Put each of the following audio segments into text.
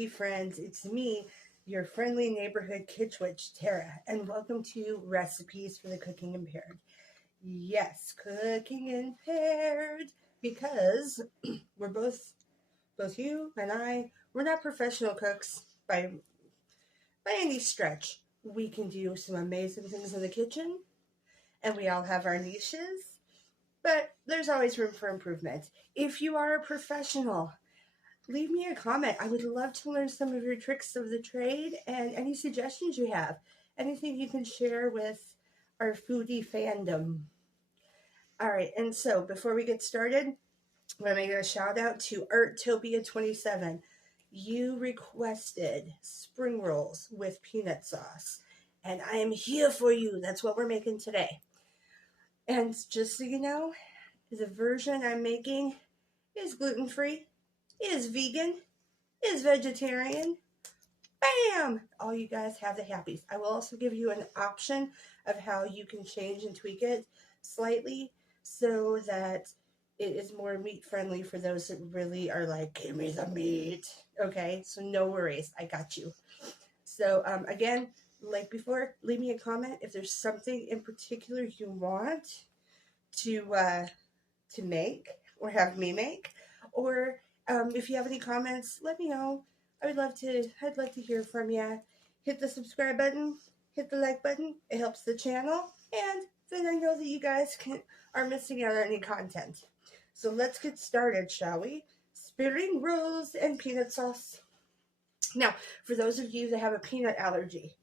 Alrighty, friends, it's me, your friendly neighborhood kitchen witch, Tara, and welcome to Recipes for the Cooking Impaired. Yes, cooking impaired, because we're both you and I, we're not professional cooks by any stretch. We can do some amazing things in the kitchen, and we all have our niches, but there's always room for improvement. If you are a professional, leave me a comment. I would love to learn some of your tricks of the trade and any suggestions you have. Anything you can share with our foodie fandom. All right, and so before we get started, I'm going to make a shout out to Artopia27. You requested spring rolls with peanut sauce, and I am here for you. That's what we're making today. And just so you know, the version I'm making is gluten-free, is vegan, is vegetarian. Bam! All you guys have the happies. I will also give you an option of how you can change and tweak it slightly so that it is more meat friendly for those that really are like, give me the meat. Okay, so no worries. I got you. So again, like before, leave me a comment if there's something in particular you want to make or have me make, or if you have any comments, let me know. I'd love to hear from you. Hit the subscribe button, hit the like button. It helps the channel, and then I know that you guys are missing out on any content. So let's get started, shall we? Spring rolls and peanut sauce. Now, for those of you that have a peanut allergy,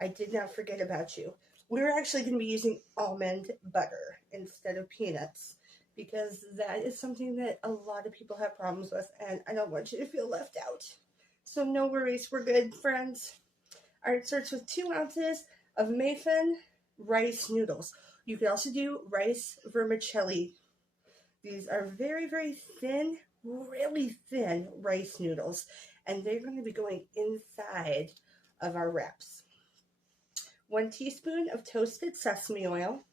I did not forget about you. We're actually going to be using almond butter instead of peanuts, because that is something that a lot of people have problems with, and I don't want you to feel left out. So no worries, we're good, friends. All right, it starts with 2 ounces of Mayfin rice noodles. You can also do rice vermicelli. These are very, very thin, really thin rice noodles, and they're going to be going inside of our wraps. 1 teaspoon of toasted sesame oil,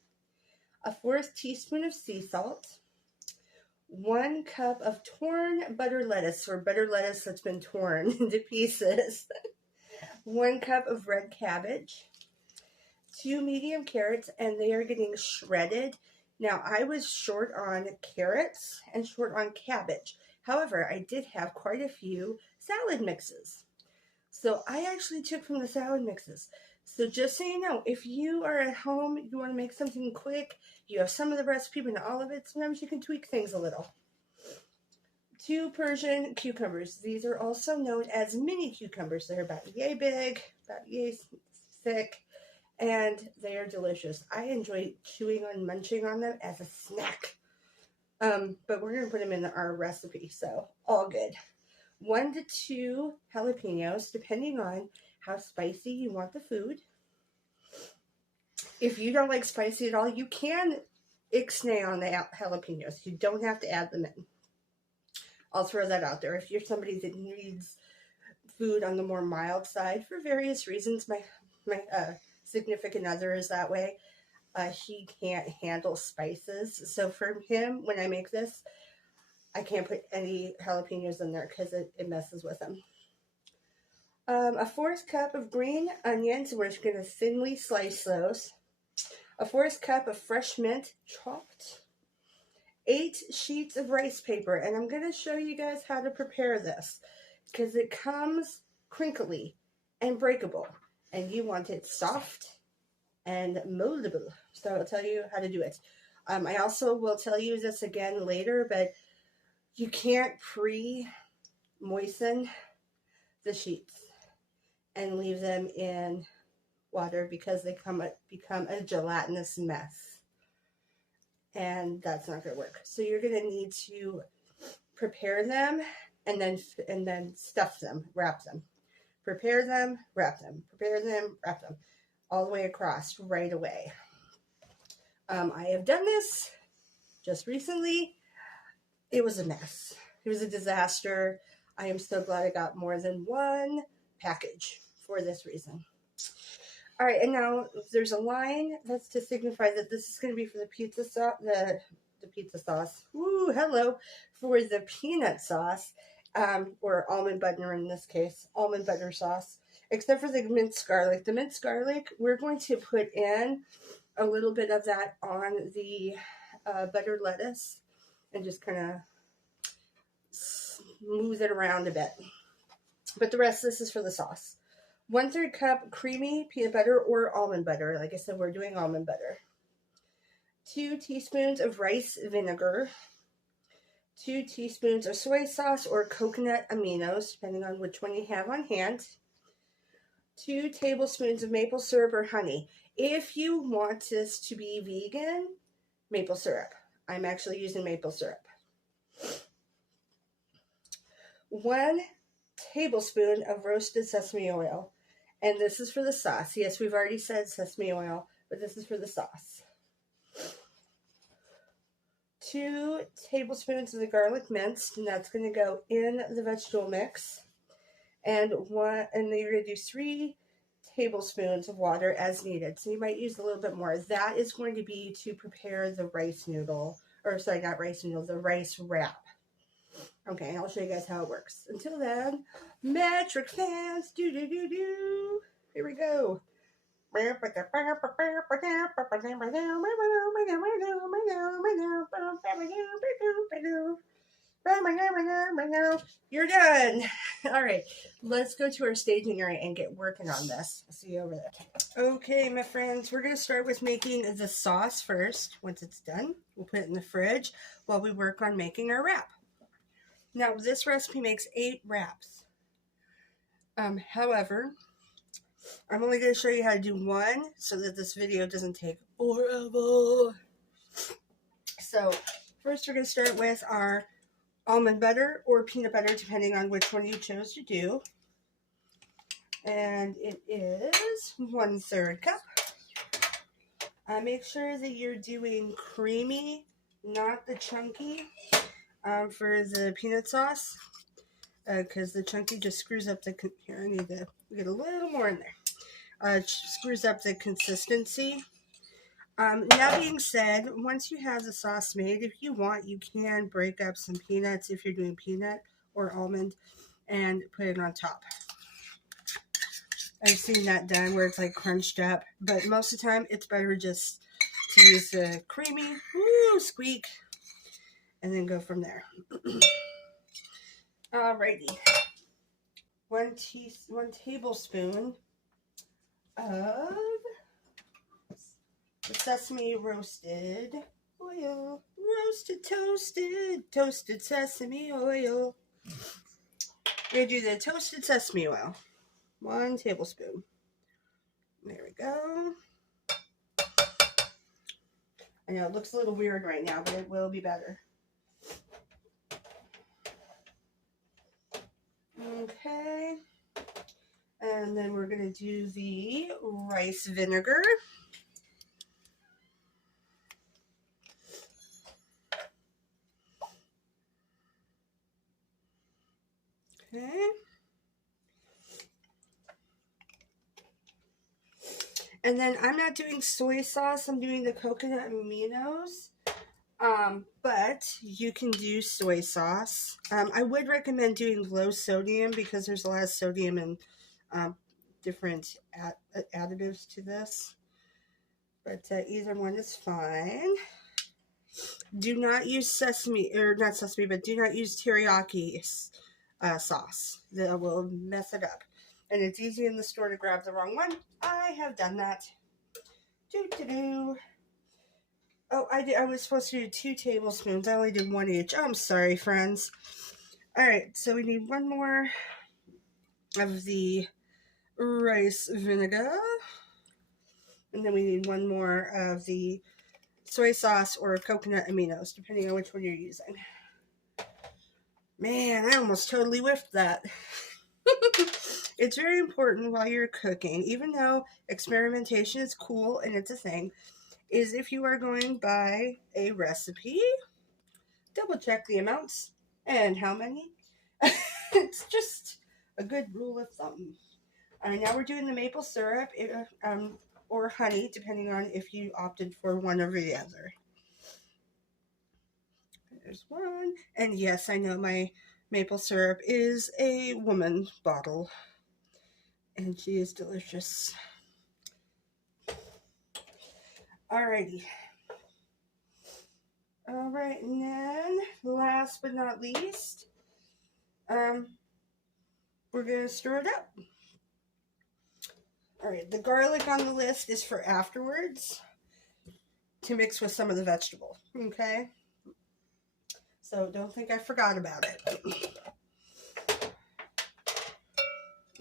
a 1/4 teaspoon of sea salt, 1 cup of torn butter lettuce, or butter lettuce that's been torn into pieces, 1 cup of red cabbage, 2 medium carrots, and they are getting shredded. Now, I was short on carrots and short on cabbage. However, I did have quite a few salad mixes. So I actually took from the salad mixes. So just so you know, if you are at home, you want to make something quick, you have some of the recipe but not all of it, sometimes you can tweak things a little. 2 Persian cucumbers. These are also known as mini cucumbers. They're about yay big, about yay thick, and they are delicious. I enjoy chewing and munching on them as a snack. But we're going to put them in our recipe, so all good. 1 to 2 jalapenos, depending on how spicy you want the food. If you don't like spicy at all, you can ixnay on the jalapenos. You don't have to add them in. I'll throw that out there. If you're somebody that needs food on the more mild side for various reasons, my significant other is that way. He can't handle spices. So for him, when I make this, I can't put any jalapenos in there because it messes with them. A 1/4 cup of green onions. We're going to thinly slice those. A 1/4 cup of fresh mint, chopped. 8 sheets of rice paper. And I'm going to show you guys how to prepare this, because it comes crinkly and breakable. And you want it soft and moldable. So I'll tell you how to do it. I also will tell you this again later, but you can't pre-moisten the sheets and leave them in water, because they become a gelatinous mess. And that's not going to work. So you're going to need to prepare them and then stuff them, wrap them. Prepare them, wrap them. Prepare them, wrap them. All the way across right away. I have done this just recently. It was a mess. It was a disaster. I am so glad I got more than 1 package for this reason. All right, and now there's a line that's to signify that this is going to be for the pizza sauce, the pizza sauce. Ooh, hello, for the peanut sauce. or almond butter in this case, almond butter sauce, except for the minced garlic. The minced garlic, we're going to put in a little bit of that on the buttered lettuce and just kind of smooth it around a bit. But the rest of this is for the sauce. 1/3 cup creamy peanut butter or almond butter. Like I said, we're doing almond butter. 2 teaspoons of rice vinegar. 2 teaspoons of soy sauce or coconut aminos, depending on which one you have on hand. 2 tablespoons of maple syrup or honey. If you want this to be vegan, maple syrup. I'm actually using maple syrup. 1 tablespoon of roasted sesame oil. And this is for the sauce. Yes, we've already said sesame oil, but this is for the sauce. 2 tablespoons of the garlic minced, and that's going to go in the vegetable mix. And then you're going to do 3 tablespoons of water as needed. So you might use a little bit more. That is going to be to prepare the rice noodle, or sorry, not rice noodle, the rice wrap. Okay, I'll show you guys how it works. Until then, metric fans, do. Here we go. You're done. All right, let's go to our staging area and get working on this. I'll see you over there. Okay, my friends, we're going to start with making the sauce first. Once it's done, we'll put it in the fridge while we work on making our wrap. Now, this recipe makes 8 wraps. However, I'm only going to show you how to do one so that this video doesn't take forever. So, first we're going to start with our almond butter or peanut butter, depending on which one you chose to do. And it is 1/3 cup. Make sure that you're doing creamy, not the chunky, for the peanut sauce. Because the chunky just screws up the, here I need to get a little more in there. It screws up the consistency. That being said, once you have the sauce made, if you want, you can break up some peanuts if you're doing peanut or almond and put it on top. I've seen that done where it's like crunched up, but most of the time it's better just to use the creamy, squeak, and then go from there. Alrighty. 1 tablespoon of the sesame roasted oil. Toasted sesame oil. We're going to do the toasted sesame oil. 1 tablespoon. There we go. I know it looks a little weird right now, but it will be better. Okay. And then we're going to do the rice vinegar. Okay. And then I'm not doing soy sauce. I'm doing the coconut aminos. But you can do soy sauce. I would recommend doing low sodium because there's a lot of sodium and different additives to this. But either one is fine. Do not use sesame, or not sesame, but do not use teriyaki sauce. That will mess it up. And it's easy in the store to grab the wrong one. I have done that. Oh, I was supposed to do 2 tablespoons. I only did 1 each. I'm sorry, friends. All right, so we need 1 more of the rice vinegar. And then we need 1 more of the soy sauce or coconut aminos, depending on which one you're using. Man, I almost totally whiffed that. It's very important while you're cooking, even though experimentation is cool and it's a thing, is if you are going by a recipe, double check the amounts and how many. It's just a good rule of thumb. All right, now we're doing the maple syrup or honey, depending on if you opted for one over the other. There's 1. And yes, I know my maple syrup is a woman bottle, and she is delicious. Alrighty. Alright, and then last but not least, we're going to stir it up. Alright, the garlic on the list is for afterwards to mix with some of the vegetable, okay? So don't think I forgot about it.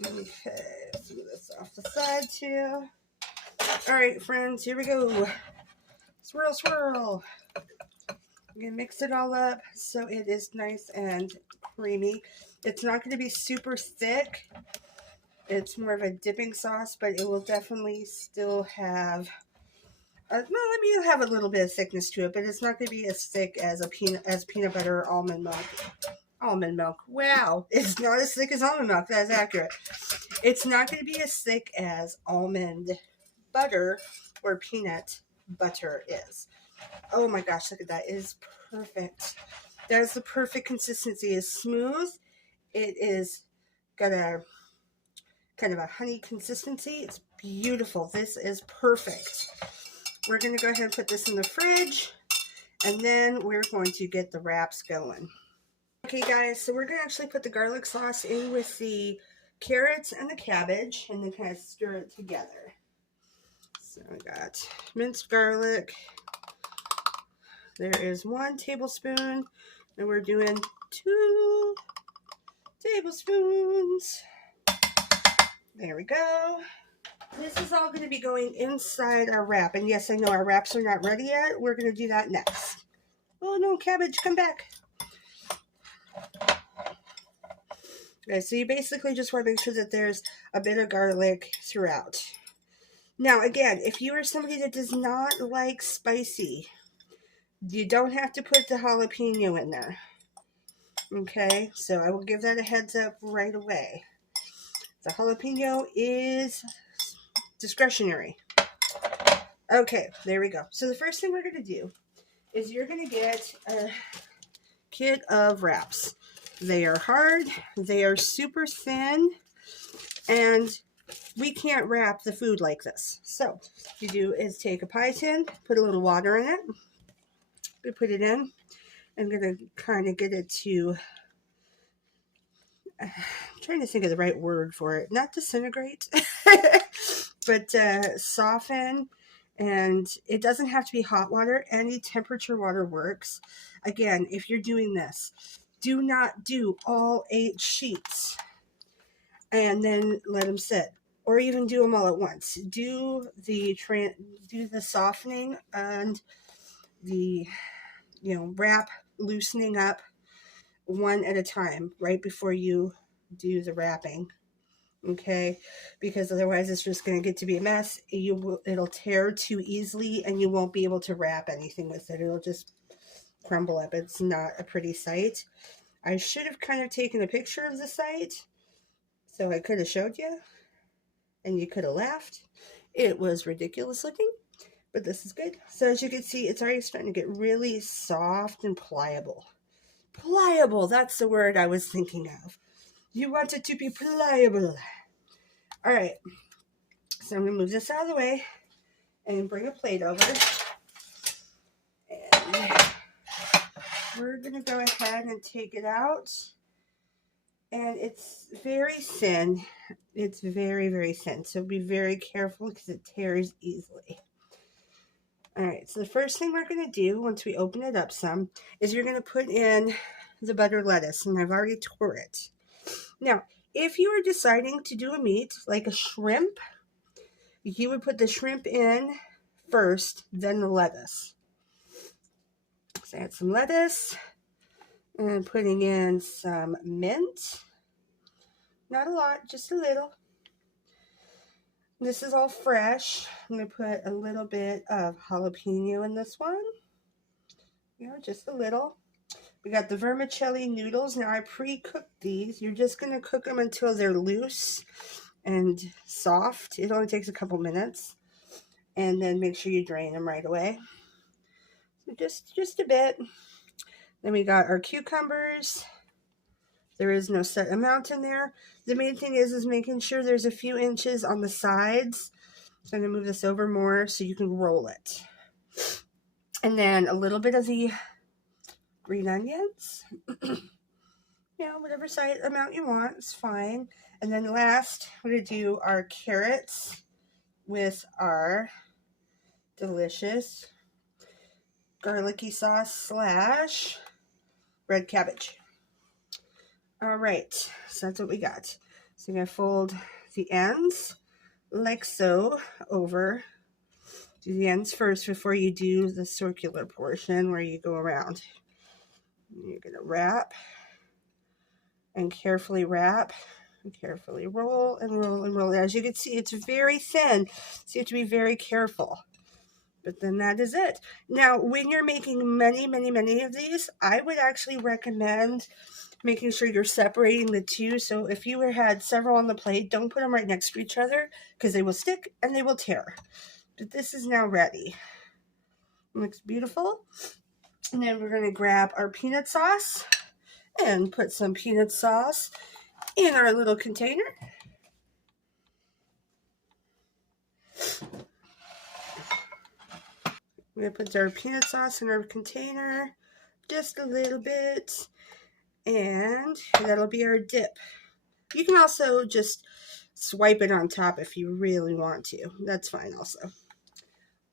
Okay, let's move this off the side too. Alright, friends, here we go. Swirl, swirl. I'm going to mix it all up so it is nice and creamy. It's not going to be super thick. It's more of a dipping sauce, but it will definitely still have, well, let me have a little bit of thickness to it, but it's not going to be as thick as peanut butter or almond milk. Almond milk. Wow. It's not as thick as almond milk. That is accurate. It's not going to be as thick as almond butter or peanut butter is. Oh my gosh, look at that. It is perfect. That is the perfect consistency. It's smooth. It is got a kind of a honey consistency. It's beautiful. This is perfect. We're going to go ahead and put this in the fridge, and then we're going to get the wraps going. Okay guys, so we're going to actually put the garlic sauce in with the carrots and the cabbage, and then kind of stir it together. So I got minced garlic. There is 1 tablespoon, and we're doing 2 tablespoons. There we go. This is all going to be going inside our wrap. And yes, I know our wraps are not ready yet. We're going to do that next. Oh no, cabbage, come back. Okay, so you basically just want to make sure that there's a bit of garlic throughout. Now, again, if you are somebody that does not like spicy, you don't have to put the jalapeno in there. Okay, so I will give that a heads up right away. The jalapeno is discretionary. Okay, there we go. So the first thing we're going to do is you're going to get a kit of wraps. They are hard, they are super thin, and we can't wrap the food like this. So what you do is take a pie tin, put a little water in it, we put it in. I'm going to kind of get it to, I'm trying to think of the right word for it, not disintegrate, but soften. And it doesn't have to be hot water. Any temperature water works. Again, if you're doing this, do not do all 8 sheets and then let them sit, or even do them all at once. Do the softening and the wrap loosening up one at a time right before you do the wrapping. Okay, because otherwise it's just going to get to be a mess. It'll tear too easily, and you won't be able to wrap anything with it. It'll just crumble up. It's not a pretty sight. I should have kind of taken a picture of the site, so I could have showed you, and you could have laughed. It was ridiculous looking, but this is good. So as you can see, it's already starting to get really soft and pliable. Pliable, that's the word I was thinking of. You want it to be pliable. All right, so I'm going to move this out of the way and bring a plate over. And we're going to go ahead and take it out. And it's very thin. It's very, very thin. So be very careful because it tears easily. All right, so the first thing we're going to do once we open it up some is you're going to put in the butter lettuce. And I've already tore it. Now, if you are deciding to do a meat like a shrimp, you would put the shrimp in first, then the lettuce. So add some lettuce and putting in some mint. Not a lot, just a little. This is all fresh. I'm going to put a little bit of jalapeno in this one. Just a little. We got the vermicelli noodles. Now I pre-cooked these. You're just going to cook them until they're loose and soft. It only takes a couple minutes. And then make sure you drain them right away. So just a bit. Then we got our cucumbers. There is no set amount in there. The main thing is making sure there's a few inches on the sides. So I'm going to move this over more so you can roll it. And then a little bit of the green onions. Whatever size amount you want is fine. And then last, we're going to do our carrots with our delicious garlicky sauce / red cabbage. All right, so that's what we got. So I'm going to fold the ends like so over. Do the ends first before you do the circular portion where you go around. You're going to wrap and carefully wrap and carefully roll and roll and roll. As you can see, it's very thin, so you have to be very careful. But then that is it. Now, when you're making many, many, many of these, I would actually recommend making sure you're separating the two. So if you had several on the plate, don't put them right next to each other because they will stick and they will tear. But this is now ready. It looks beautiful. And then we're going to grab our peanut sauce and put some peanut sauce in our little container. We're going to put our peanut sauce in our container just a little bit. And that'll be our dip. You can also just swipe it on top if you really want to. That's fine also.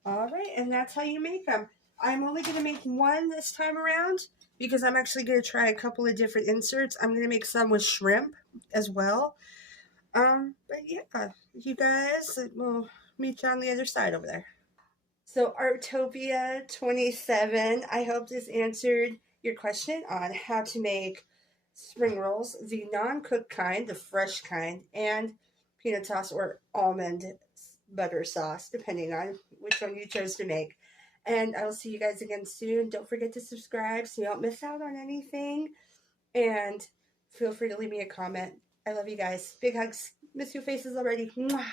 All right, and that's how you make them. I'm only going to make one this time around because I'm actually going to try a couple of different inserts. I'm going to make some with shrimp as well. But yeah, you guys, we'll meet you on the other side over there. So Artopia27, I hope this answered your question on how to make spring rolls, the non-cooked kind, the fresh kind, and peanut sauce or almond butter sauce, depending on which one you chose to make. And I will see you guys again soon. Don't forget to subscribe so you don't miss out on anything. And feel free to leave me a comment. I love you guys. Big hugs. Miss your faces already. Mwah.